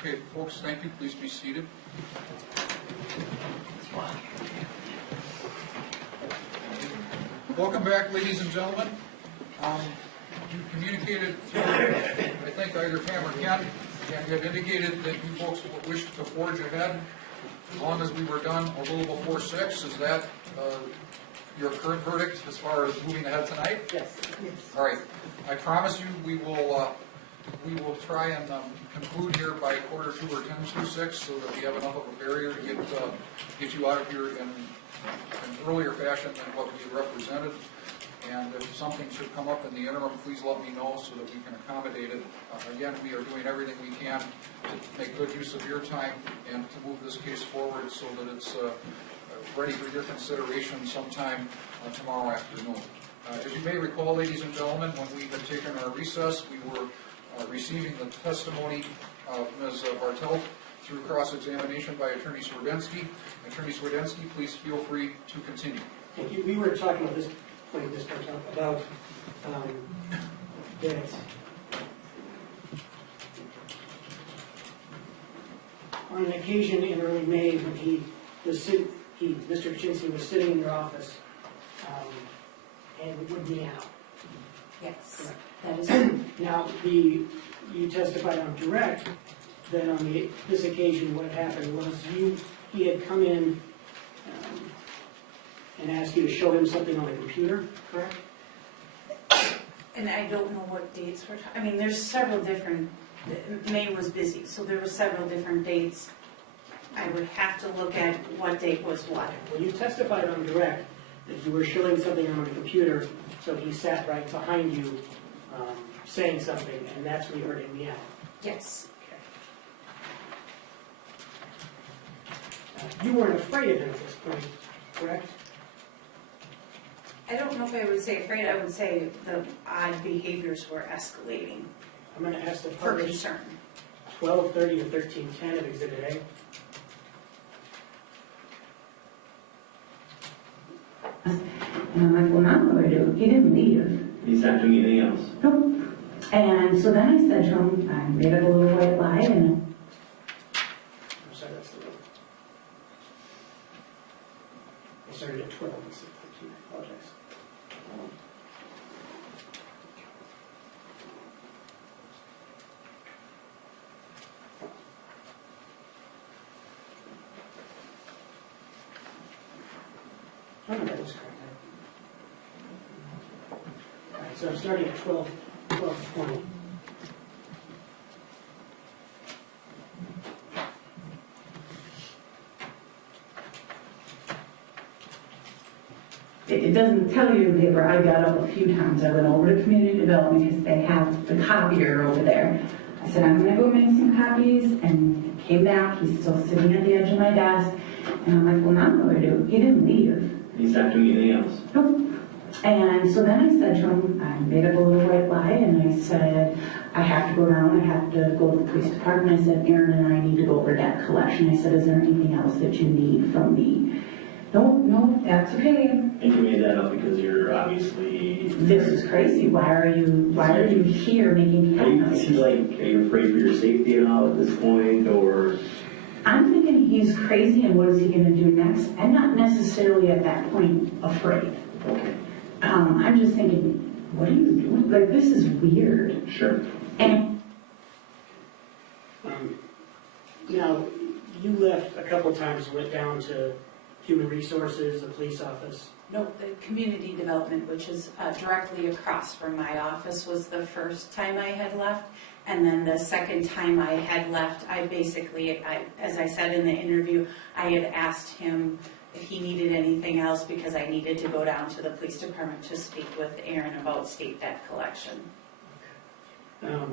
Okay, folks, thank you. Please be seated. Welcome back, ladies and gentlemen. You communicated through, I think, either Pam or Ken, and you had indicated that you folks wish to forge ahead as long as we were done a little before 6. Is that your current verdict as far as moving ahead tonight? Yes. All right. I promise you we will try and conclude here by 1:45 or 6, so that we have enough of a barrier to get you out of here in an earlier fashion than what we represented. And if something should come up in the interim, please let me know so that we can accommodate it. Again, we are doing everything we can to make good use of your time and to move this case forward so that it's ready for your consideration sometime tomorrow afternoon. As you may recall, ladies and gentlemen, when we had taken our recess, we were receiving the testimony of Ms. Bartelt through cross-examination by Attorney Swerdensky. Attorney Swerdensky, please feel free to continue. Thank you. We were talking about this point, Ms. Bartelt, about that on an occasion in early May when Mr. Kachinsky was sitting in your office and would meow. Yes, Correct. that is Now, you testified on direct that on this occasion what happened was he had come in and asked you to show him something on the computer, correct? and I don't know what dates we're talking. I mean, there's several different. May was busy, so there were several different dates. I would have to look at what date was what. Well, you testified on direct that you were showing something on the computer, so he sat right behind you saying something, and that's when you heard him meow. Yes, You weren't afraid of him at this point, correct? I don't know if I would say afraid. I would say the odd behaviors were escalating I'm going to ask the for public concern. 12:30 to 13:10 of Exhibit A. And I'm like, well, not what do I do? He didn't leave. He's not doing anything else. Nope. And so then I said to him, I made up a little white lie, and I'm sorry, that's the one. I started at 12 instead of 13. I apologize. Oh, no, that was correct. All right, so I'm starting at 12:20. it doesn't tell you in the paper. I got up a few times. I went over to community development because they have the copier over there. I said, I'm going to go make some copies, and came back. He's still sitting at the edge of my desk. And I'm like, well, now what do I do? He didn't leave. He's not doing anything else. Nope. And so then I said to him, I made up a little white lie, and I said, I have to go down, I have to go to the police department. I said, Aaron and I need to go over debt collection. I said, is there anything else that you need from me? No, that's okay. And you made that up because you're obviously... This is crazy. Why are you here making Are me are you afraid for your safety at all at this point, or... I'm thinking he's crazy, and what is he going to do next? I'm not necessarily at that point afraid. Okay. I'm just thinking, what are you doing? Like, this is weird. Sure. And Now, you left a couple times, went down to Human Resources, the police office. No, the community development, which is directly across from my office, was the first time I had left. And then the second time I had left, as I said in the interview, I had asked him if he needed anything else because I needed to go down to the police department to speak with Aaron about state debt collection. I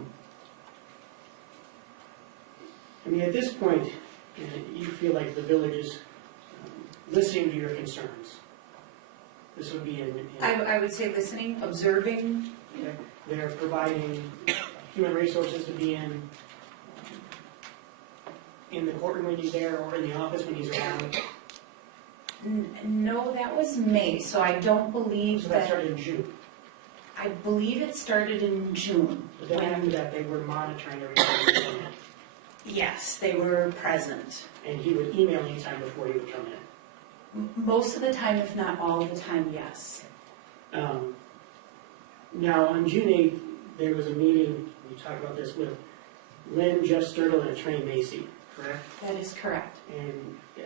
mean, at this point, you feel like the village is listening to your concerns. This would be I would say listening, observing. They're providing human resources to be in the courtroom when he's there, or in the office when he's around. No, that was May, so I don't believe So that started in June. I believe it started in June. But then after that, they were monitoring everything. Yes, they were present. And he would email anytime before he would come in. Most of the time, if not all the time, yes. Now, on June 8th, there was a meeting, we talked about this, with Len, Jeff Sturgill, and Attorney Macy, correct? That is correct. And, yeah.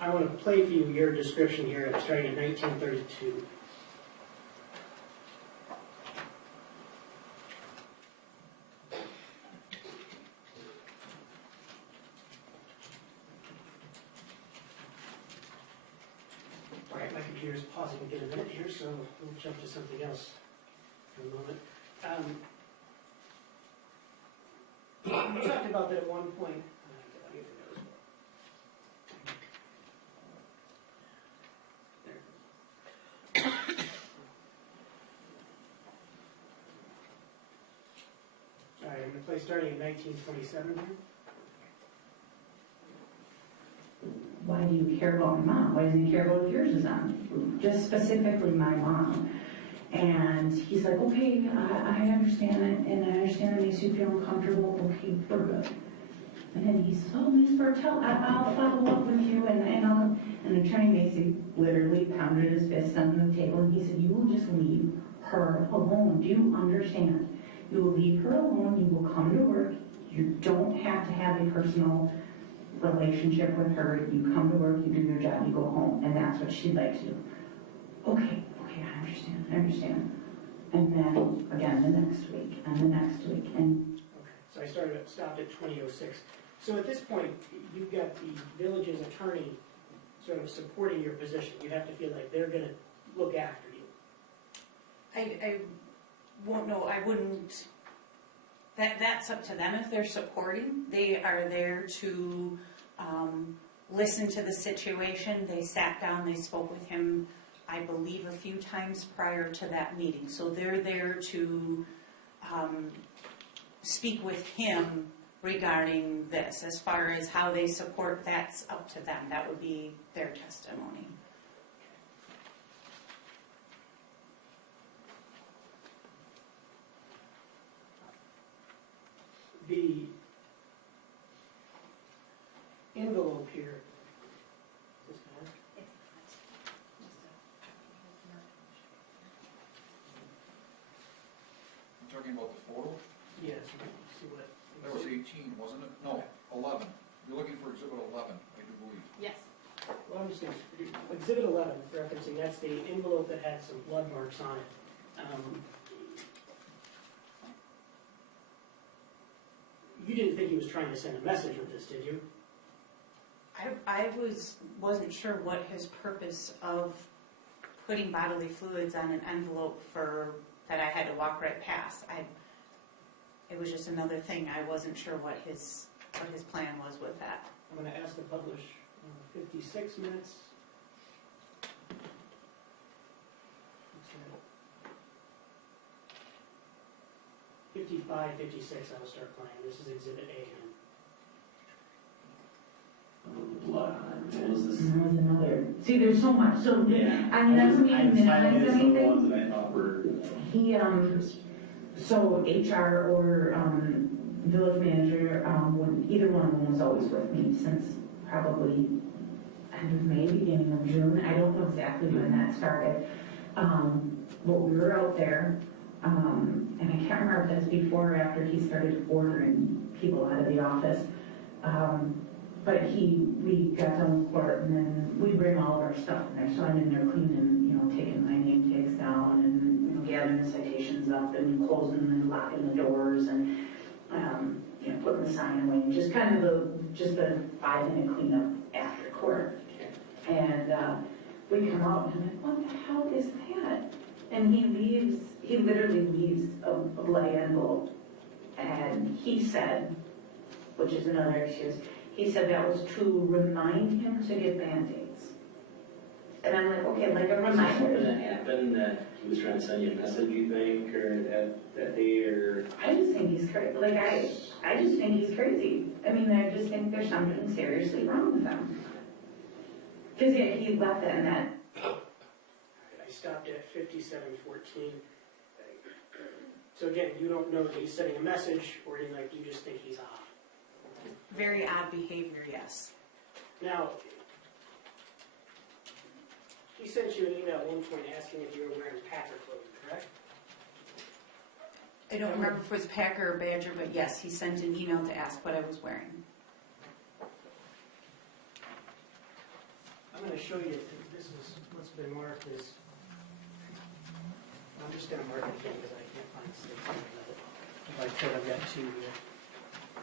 I want to play for you your description here, starting in 1932. All right, my computer's pausing again a minute here, so we'll jump to something else for a moment. We talked about that at one point. I'll get the notes. All right, I'm going to play starting in 1927 here. Why do you care about my mom? Why doesn't he care about if yours is on? Just specifically my mom. And he's like, okay, I understand it, and I understand it makes you feel uncomfortable. Okay, we're good. And then he says, oh, Miss Bartelt, I'll follow up with you, and Attorney Macy literally pounded his fist on the table, and he said, you will just leave her alone. Do you understand? You will leave her alone, you will come to work, you don't have to have a personal relationship with her, you come to work, you do your job, you go home, and that's what she'd like to do. Okay, I understand. And then, again, the next week, and the next week, and... Okay, so I stopped at 2006. So at this point, you've got the village's attorney sort of supporting your position. You have to feel like they're going to look after you. I won't know, I wouldn't, that's up to them if they're supporting. They are there to listen to the situation. They sat down, they spoke with him, I believe, a few times prior to that meeting. So they're there to speak with him regarding this. As far as how they support, that's up to them. That would be their testimony. The envelope here. Is this bad? You're talking about the photo? Yes, see what. That was 18, wasn't it? No, 11. You're looking for exhibit 11, I do believe. Yes. Well, I'm just going to, Exhibit 11, referencing, that's the envelope that had some blood marks on it. You didn't think he was trying to send a message with this, did you? I wasn't sure what his purpose of putting bodily fluids on an envelope for that I had to walk right past. It was just another thing. I wasn't sure what his plan was with that. I'm going to ask to publish 56 minutes. 55, 56, I will start playing. This is Exhibit A. Blood. What was this? There was another. See, there's so much. So, Yeah. I mean, that's me I minimize highlighted some of the anything. ones that I thought were. He, so HR or village manager, either one of them was always with me since probably end of May, beginning of June. I don't know exactly when that started. But we were out there, and I can't remember if that's before or after he started ordering people out of the office. But we got done with court, and then we bring all of our stuff in there. So I'm in there cleaning, taking my name tags down, and gathering the citations up, and closing and locking the doors, and putting the sign away, and just kind of a 5-minute cleanup after court. And we come out, and I'm like, what the hell is that? And he literally leaves a bloody envelope, and he said, which is another excuse. He said that was to remind him to get Band-Aids. And I'm like, okay, like a Something reminder. that happened that he was trying to send you a message, you think, or that day, or? I just think he's crazy. Like, I just think he's crazy. I mean, I just think there's something seriously wrong with him. Because yeah, he left that in that. I stopped at 57:14. So again, you don't know that he's sending a message, or anything like, you just think he's off. Very odd behavior, yes. Now, he sent you an email at one point asking if you were wearing Packer clothing, correct? I don't remember if it was Packer or Badger, but yes, he sent an email to ask what I was wearing. I'm going to show you, this is what's been marked as, I'm just going to mark it again because I can't find the statement of it. If I could, I've got two here.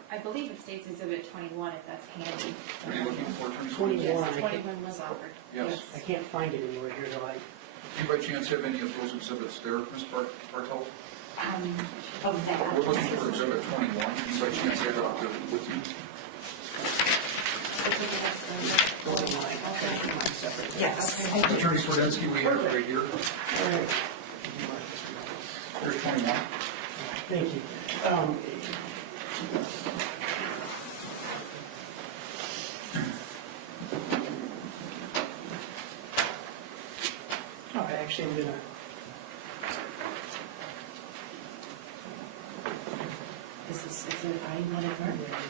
I believe it states Exhibit 21, if that's handy. What are you looking for, Attorney? 21, I 21 can't, was offered. Yes. I can't find it anywhere here, though. Do you by chance have any of those exhibits there, Ms. Bartelt? Of that. We're looking for exhibit 21. Do you by chance have it with you? Yes. Attorney Swardensky, we have it right here. All right. Here's 21. Thank you. Actually, I'm gonna. This is exhibit I, whatever.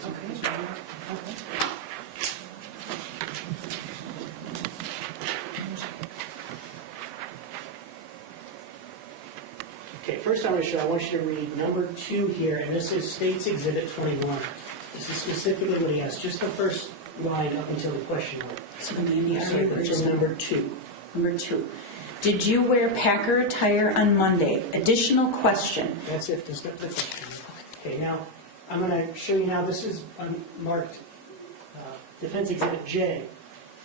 Okay. Okay, first I'm going to show, I want you to read number 2 here, and this is State's Exhibit 21. This is specifically what he asked, just the first line up until the question mark. So Mandy, are So you it's number 2. Number 2. Did you wear Packer attire on Monday? Additional question. That's it, that's the question. Okay, now, I'm going to show you now, this is marked Defense Exhibit J.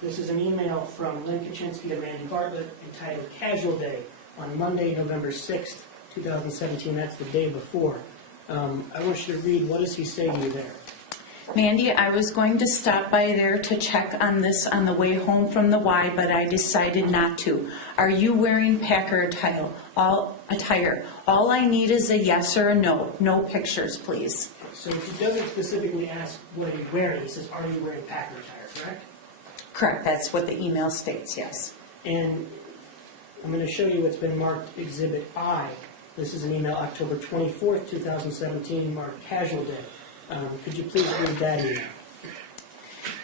This is an email from Len Kachinsky to Mandy Bartelt entitled Casual Day on Monday, November 6th, 2017. That's the day before. I want you to read, what does he say to you there? Mandy, I was going to stop by there to check on this on the way home from the Y, but I decided not to. Are you wearing Packer attire? All I need is a yes or a no. No pictures, please. So he doesn't specifically ask what he's wearing. He says, are you wearing Packer attire, correct? Correct. That's what the email states, yes. And I'm going to show you what's been marked Exhibit I. This is an email October 24th, 2017, marked Casual Day. Could you please read that email?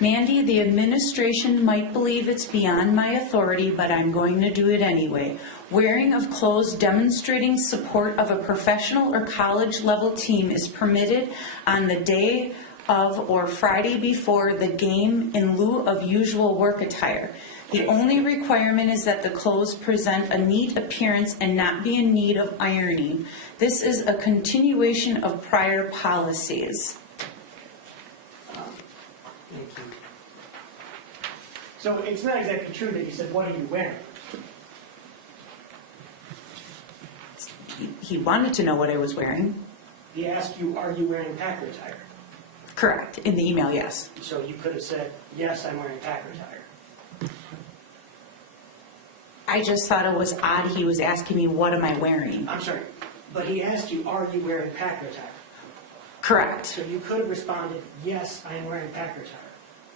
Mandy, the administration might believe it's beyond my authority, but I'm going to do it anyway. Wearing of clothes demonstrating support of a professional or college level team is permitted on the day of or Friday before the game in lieu of usual work attire. The only requirement is that the clothes present a neat appearance and not be in need of ironing. This is a continuation of prior policies. Thank you. So it's not exactly true that he said, what are you wearing? He wanted to know what I was wearing. He asked you, are you wearing Packer attire? Correct. In the email, yes. So you could have said, yes, I'm wearing Packer attire. I just thought it was odd he was asking me, what am I wearing? I'm sorry, but he asked you, are you wearing Packer attire? Correct. So you could have responded, yes, I am wearing Packer attire.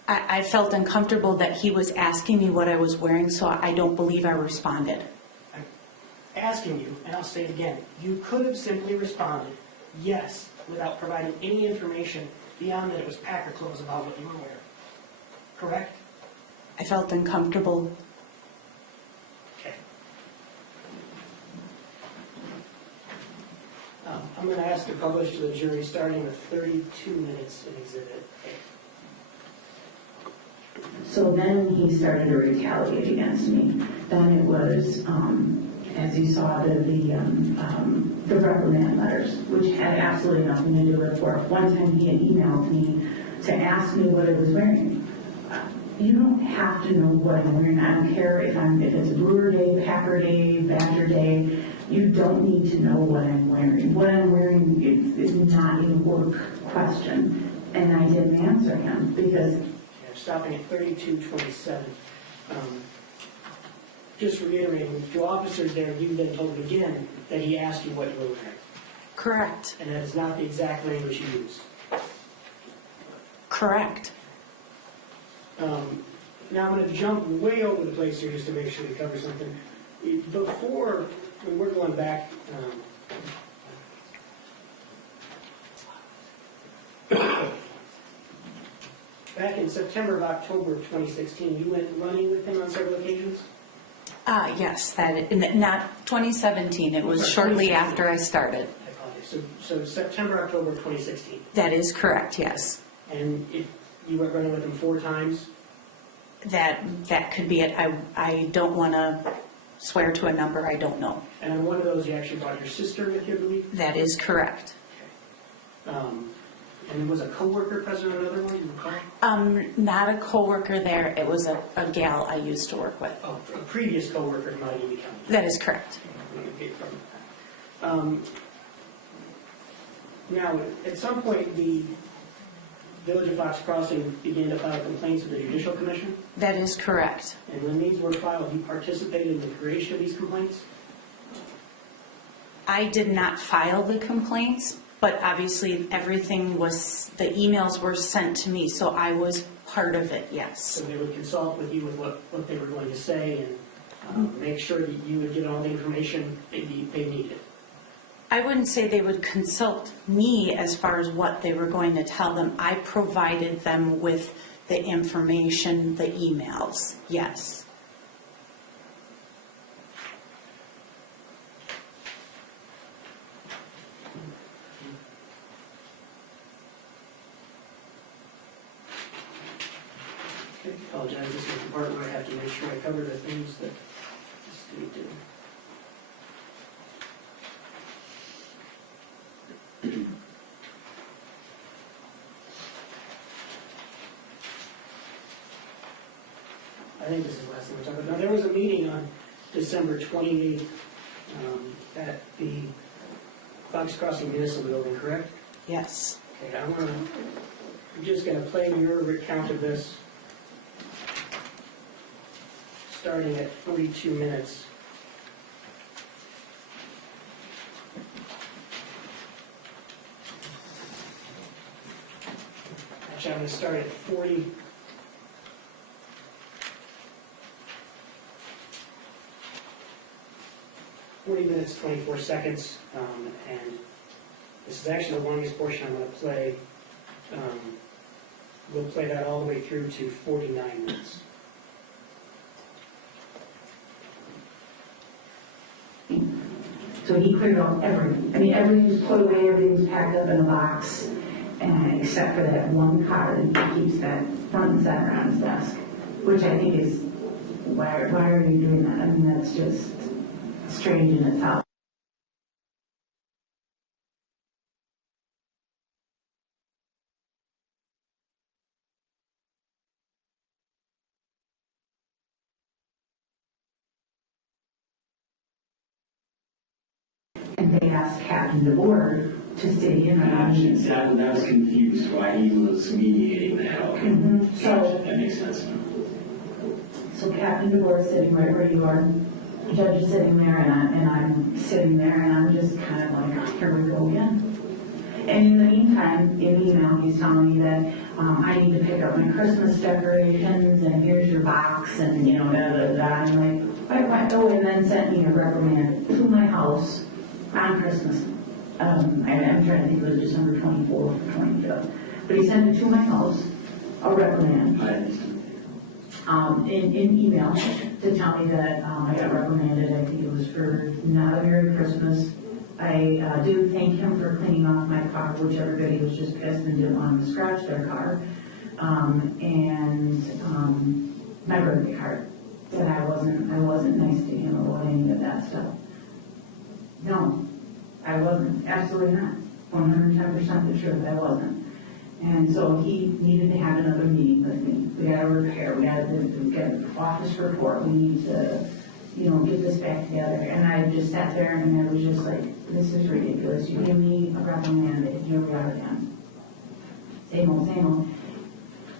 I felt uncomfortable that he was asking me what I was wearing, so I don't believe I responded. I'm asking you, and I'll say it again, you could have simply responded, yes, without providing any information beyond that it was Packer clothes about what you were wearing. Correct? I felt uncomfortable. Okay. I'm going to ask to publish to the jury starting with 32 minutes in Exhibit A. So then he started to retaliate against me. Then it was, as you saw, the reprimand letters, which had absolutely nothing to do with work. One time he had emailed me to ask me what I was wearing. You don't have to know what I'm wearing. I don't care if it's Brewer Day, Packer Day, Badger Day. You don't need to know what I'm wearing. What I'm wearing is not a work question. And I didn't answer him because... I'm stopping at 32:27. Just reiterating, with two officers there, you've been told again that he asked you what you were wearing. Correct. And that is not the exact language you used. Correct. Now I'm going to jump way over the place here just to make sure we cover something. Before, when we're going back Back in September, October of 2016, you went running with him on several occasions? Yes, not 2017, it was shortly after I started. I apologize. So September, October of 2016. That is correct, yes. And if you went running with him 4 times? That could be it. I don't want to swear to a number, I don't know. And on one of those, you actually brought your sister with you, I believe? That is correct. And there was a coworker present on another one, you recall? Not a coworker there, it was a gal I used to work with. Oh, a previous coworker in Miami County. That is correct. Now, at some point, the Village of Fox Crossing began to file complaints with the Judicial Commission, That is correct. and when these were filed, you participated in the creation of these complaints? I did not file the complaints, but obviously everything was, the emails were sent to me, so I was part of it, yes. So they would consult with you with what they were going to say and make sure that you would get all the information they needed. I wouldn't say they would consult me as far as what they were going to tell them. I provided them with the information, the emails, yes. I apologize, this is the part where I have to make sure I cover the things that the state did. I think this is the last thing we're talking about. Now, there was a meeting on December 28th at the Fox Crossing Municipal Building, correct? Yes. Okay, I'm just going to play your recount of this, starting at 42 minutes. Actually, I'm going to start at 40 minutes, 24 seconds, and this is actually the longest portion I'm going to play. We'll play that all the way through to 49 minutes. So he cleared out everything. I mean, everything's put away, everything's packed up in a box, and except for that one card, he keeps that front and center on his desk, which I think is, why are you doing that? I mean, that's just strange in itself. And they asked Captain DeBoer to sit in on it. I was confused why he was mediating that. Okay. Mhm. So- That makes sense now. So Captain DeBoer is sitting right where you are. The judge is sitting there, and I'm sitting there, and I'm just kind of like, here we go again. And in the meantime, in email, he's telling me that I need to pick up my Christmas decorations, and here's your box, and da da da. I'm like, what? Oh, and then sent me a reprimand to my house on Christmas. I'm trying to think, it was December 24th or 25th. But he sent it to my house, a reprimand. I understand. In email to tell me that I got reprimanded. I think it was for not a Merry Christmas. I do thank him for cleaning off my car, which everybody was just pissed and didn't want him to scratch their car. And my birthday card, that I wasn't nice to him about any of that stuff. No, I wasn't. Absolutely not. 110% the truth, I wasn't. And so he needed to have another meeting with me. We got to repair, we got to get an office report, we need to, get this back together. And I just sat there and I was just like, this is ridiculous. You give me a reprimand, and here we are again. Same old, same old.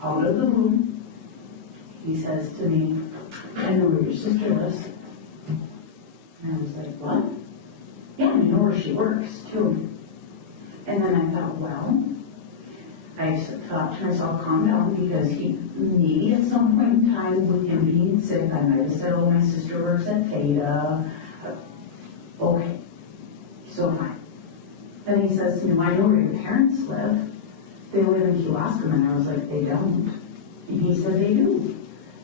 Out of the blue, he says to me, I know where your sister lives. And I was like, what? Yeah, I know where she works, too. And then I thought, well, I thought to myself, calm down, because he, maybe at some point in time with him being sick, I might have said, oh, my sister works at Theta. Okay, so fine. Then he says to me, well, I know where your parents live. They live in Kewaskum. And I was like, they don't. And he said they do.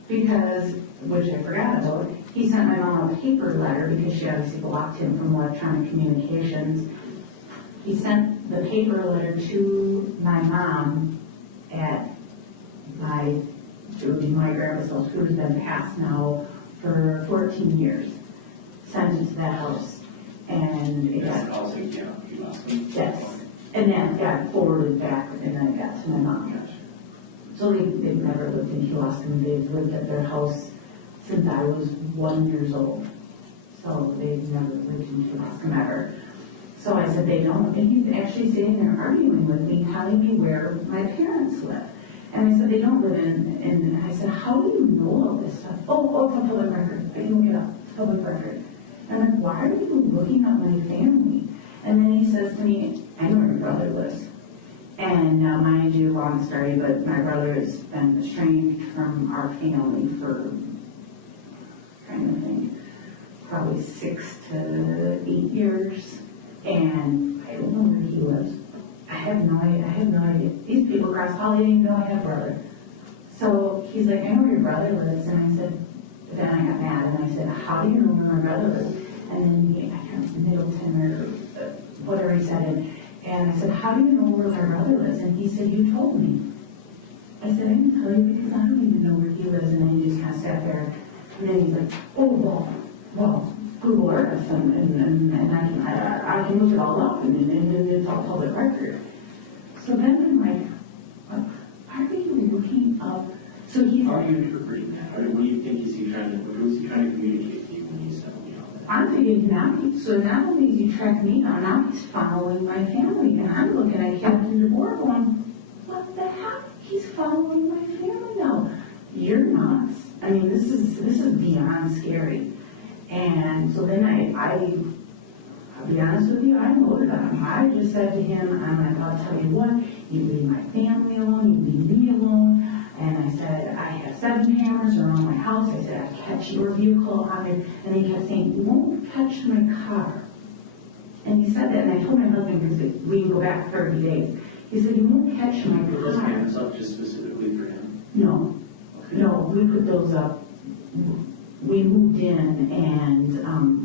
Because, which I forgot about, he sent my mom a paper letter because she obviously blocked him from electronic communications. He sent the paper letter to my mom at it would be my grandma's house, who has been passed now for 14 years. Sent it to that house. And it That's got, also, yeah, you lost them. yes. And then it got forwarded back and then it got to my mom. So they've never lived in Kewaskum. They've lived at their house since I was 1 year old. So they've never lived in Kewaskum ever. So I said, they don't. And he's actually sitting there arguing with me, telling me where my parents live. And I said, they don't live in, and I said, how do you know all this stuff? Oh, it's a public record. I can look it up. It's public record. And I'm like, why are you looking up my family? And then he says to me, I know where your brother lives. And now, mind you, long story, but my brother has been estranged from our family for, trying to think, probably 6 to 8 years. And I don't know where he lives. I have no idea. These people across hall, they didn't even know I had a brother. So he's like, I know where your brother lives. And I said, then I got mad and I said, how do you know where my brother lives? And then I can't remember, Middleton or whatever he said. And I said, how do you know where my brother lives? And he said, you told me. I said, I didn't tell you because I don't even know where he lives. And then he just kind of sat there. And then he's like, oh, well, Google Earth, and I can look it all up, and it's all public record. So then I'm like, why are you looking up? So he's. How are you interpreting that? Or what do you think what was he trying to communicate to you when you said, you know, that? I'm thinking so not only is he tracking me down, now he's following my family, and I'm looking at Captain DeBoer going, what the heck? He's following my family now. You're nuts. I mean, this is beyond scary. And so then I'll be honest with you, I loaded on him. I just said to him, I'm like, I'll tell you what, you leave my family alone, you leave me alone. And I said, I have 7 cameras around my house. I said, I catch your vehicle on it. And he kept saying, you won't catch my car. And he said that, and I told my husband, because we can go back 30 days. He said, you won't catch my Were those car. cameras up just specifically for him? No. Okay. No, we put those up. We moved in and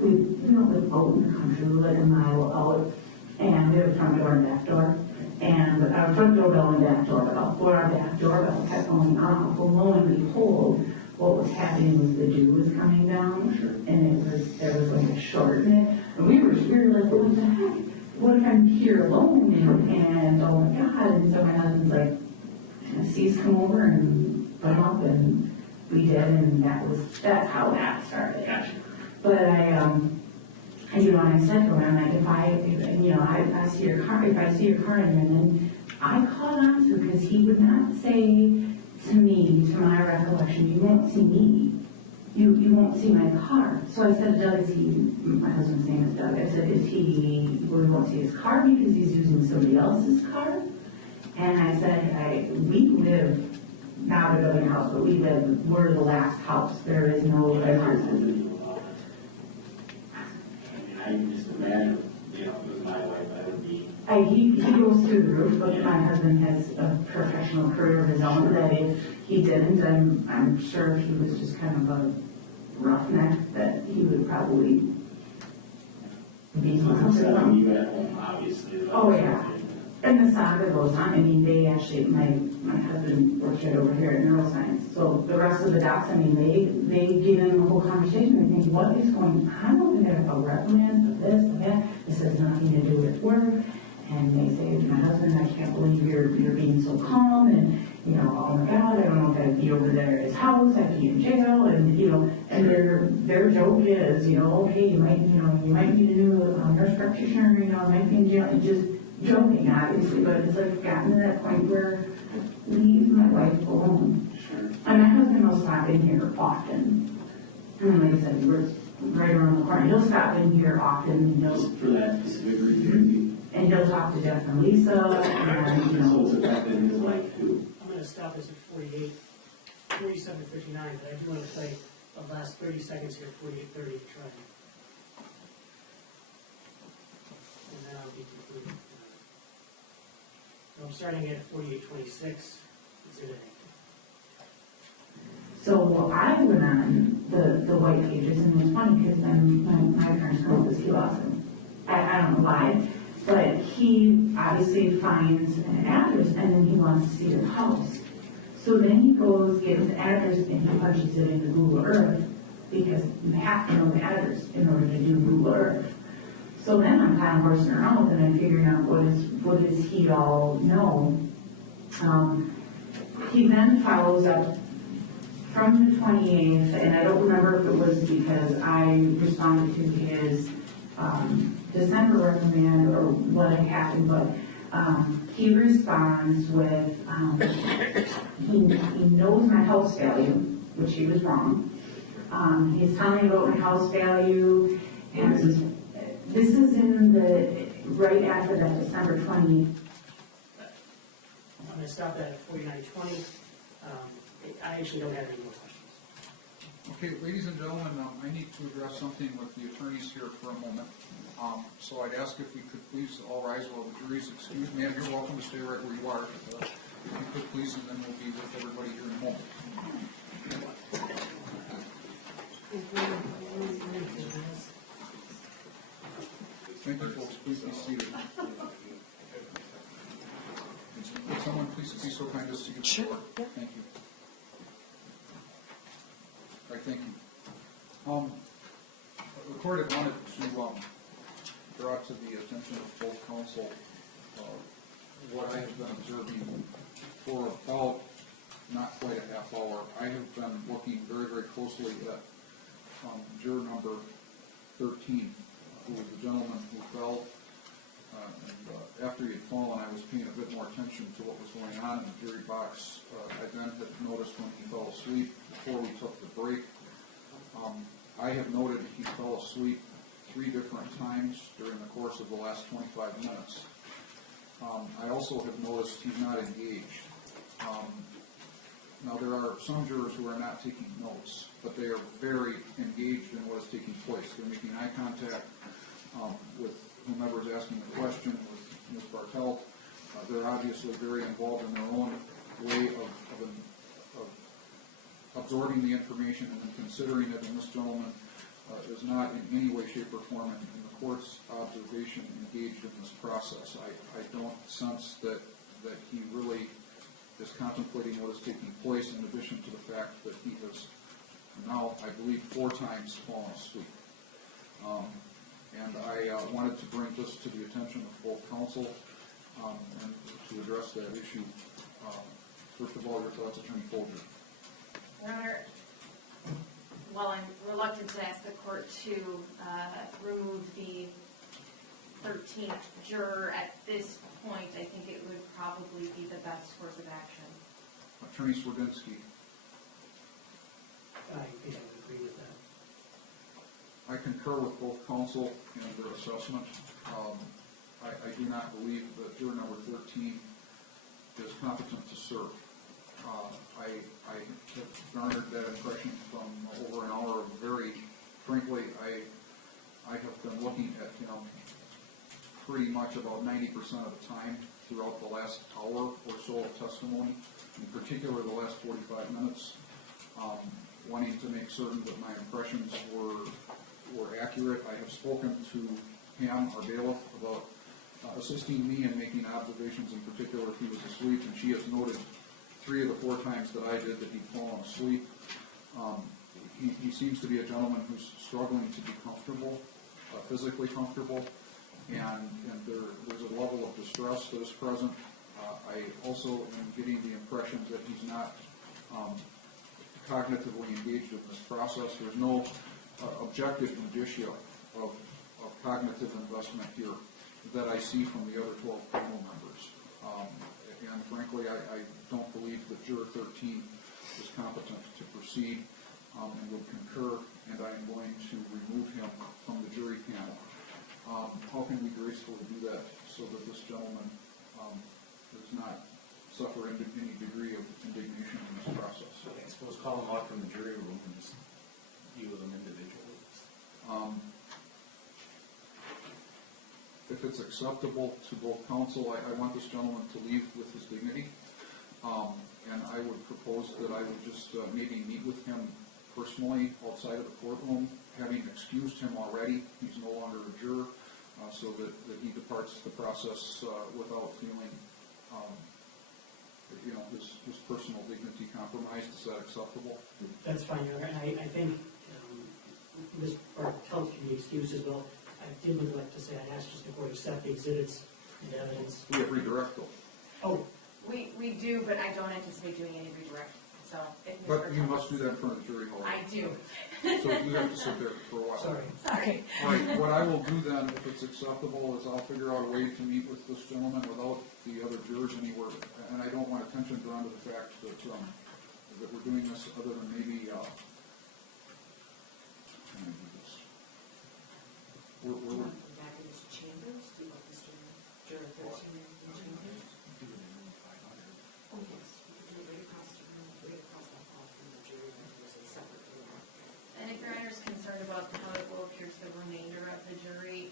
we don't live out in the country, we live a mile out, and we have a front door and back door. And our front doorbell and back doorbell, for our back doorbell kept going off. Well, lo and behold, what was happening was the dew was coming down, and there was like a short in it. And we were like, what the heck? What if I'm here alone? And oh my God. And so my husband's like, C's come over and put him up, and we did, and that's how that started. Gotcha. But I said to him, like, if I see your car, and then I caught on to, because he would not say to me, to my recollection, you won't see me. You won't see my car. So I said, Doug, my husband's name is Doug, I said, we won't see his car because he's using somebody else's car? And I said, we live, not a building house, but we're the last house. There is no residence. I can just imagine, if it was my wife, I would be. He goes through the roof, but my husband has a professional career of his own that if he didn't, I'm sure if he was just kind of a roughneck, that he would probably be So you at home, obviously. Oh, yeah. And the saga goes on. I mean, they actually, my husband works right over here at neuroscience. So the rest of the docs, I mean, they get in the whole conversation and think, what is going on over there about reprimand, of this, of that? This has nothing to do with work. And they say to my husband, I can't believe you're being so calm. And, oh my God, I don't know if I'd be over there at his house, I'd be in jail. And, and their joke is, okay, you might need a new nurse practitioner, I might be in jail. And just joking, obviously, but it's like gotten to that point where leave my wife alone. Sure. And my husband will stop in here often. And like I said, we're right around the corner. He'll stop in here often. Just for that specific reason. And he'll talk to Jeff and Lisa. And, So it's affected his life too. I'm going to stop this at 47:59, but I do want to play the last 30 seconds here, 48:30 to try. And then I'll be concluding. So I'm starting at 48:26. Exhibit A. So I went on the white pages, and it was funny because then my parents know this, he lost him. I don't know why, but he obviously finds an address and then he wants to see the house. So then he goes, gets the address, and he punches it into Google Earth because you have to know the address in order to do Google Earth. So then I'm kind of horsing around with it and I'm figuring out what does he all know. He then follows up from the 28th, and I don't remember if it was because I responded to his December reprimand or what had happened, but he responds with, he knows my house value, which he was wrong. He's telling me about my house value, and this is in right after that December 20th. I'm going to stop that at 49:20. I actually don't have any more questions. Okay, ladies and gentlemen, I need to address something with the attorneys here for a moment. So I'd ask if we could please all rise while the jury's excused. Ma'am, you're welcome to stay right where you are. If you could please, and then we'll be with everybody here in a moment. Thank you, folks. Please be seated. Would someone please be so kind as to get the floor? Thank you. All right, thank you. The court had wanted to draw to the attention of full counsel what I have been observing for about not quite a half hour. I have been looking very, very closely at juror number 13, who was the gentleman who fell. And after he had fallen, I was paying a bit more attention to what was going on in the jury box. I then had noticed when he fell asleep before we took the break. I have noted he fell asleep 3 different times during the course of the last 25 minutes. I also have noticed he's not engaged. Now, there are some jurors who are not taking notes, but they are very engaged in what is taking place. They're making eye contact with whomever is asking the question, with Ms. Bartelt. They're obviously very involved in their own way of absorbing the information and then considering it, and this gentleman is not in any way, shape, or form in the court's observation engaged in this process. I don't sense that he really is contemplating what is taking place, in addition to the fact that he has now, I believe, 4 times fallen asleep. And I wanted to bring this to the attention of full counsel and to address that issue. First of all, your thoughts, Attorney Folger. Your Honor, while I'm reluctant to ask the court to remove the 13th juror at this point, I think it would probably be the best course of action. Attorney Swardinsky. I think I would agree with that. I concur with both counsel and their assessment. I do not believe that juror number 13 is competent to serve. I have garnered that impression from over an hour of frankly, I have been looking at him pretty much about 90% of the time throughout the last hour or so of testimony, in particular the last 45 minutes, wanting to make certain that my impressions were accurate. I have spoken to Pam, our bailiff, about assisting me in making observations, in particular if he was asleep, and she has noted 3 of the 4 times that I did that he'd fallen asleep. He seems to be a gentleman who's struggling to be comfortable, physically comfortable, and there's a level of distress that is present. I also am getting the impression that he's not cognitively engaged in this process. There's no objective indicia of cognitive investment here that I see from the other 12 panel members. And frankly, I don't believe that juror 13 is competent to proceed and would concur, and I am going to remove him from the jury panel. How can we gracefully do that so that this gentleman does not suffer any degree of indignation in this process? I suppose call him out from the jury room and just deal with him individually. If it's acceptable to both counsel, I want this gentleman to leave with his dignity. And I would propose that I would just maybe meet with him personally outside of the courtroom, having excused him already. He's no longer a juror, so that he departs the process without feeling, his personal dignity compromised. Is that acceptable? That's fine, Your Honor. And I think Ms. Bartelt can be excused as well. I did neglect to say I'd ask just the court to accept the exhibits and evidence. We have redirect though. Oh, We do, but I don't anticipate doing any redirect, so. But you must do that in front of the jury, however. I do. So you have to sit there for a while. sorry. Sorry. All right, what I will do then, if it's acceptable, is I'll figure out a way to meet with this gentleman without the other jurors anywhere. And I don't want attention drawn to the fact that, that we're doing this other than maybe, how can I do this? We're Back in his chambers, do you want Mr. Juror 13 in the chambers? Oh, yes, we can do it right across the room, right across the hall from the jury room, there's a separate room. And if your Honor's concerned about how it will appear to the remainder of the jury,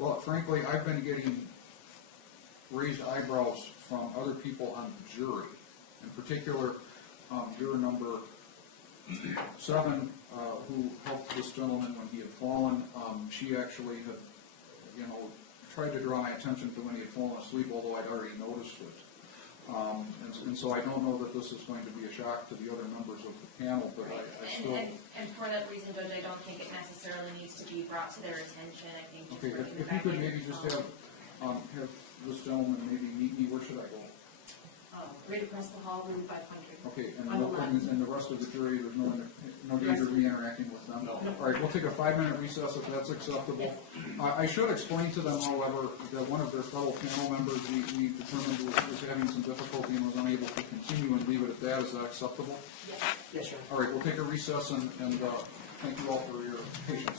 Well, frankly, I've been getting raised eyebrows from other people on the jury. In particular, juror number 7, who helped this gentleman when he had fallen. She actually had, tried to draw my attention to when he had fallen asleep, although I'd already noticed it. And so I don't know that this is going to be a shock to the other members of the panel, but I still... and for that reason, Judge, I don't think it necessarily needs to be brought to their attention. I think just Okay, bringing if it you back could in. maybe just have this gentleman maybe meet me, where should I go? Right across the hall, room 500. Okay, and On the left. the rest of the jury, there's no need of me interacting with them? No. All right, we'll take a 5-minute recess if that's acceptable. I should explain to them, however, that one of their fellow panel members, we determined was having some difficulty and was unable to continue and leave it at that. Is that acceptable? Yes, Your Honor. All right, we'll take a recess and thank you all for your patience.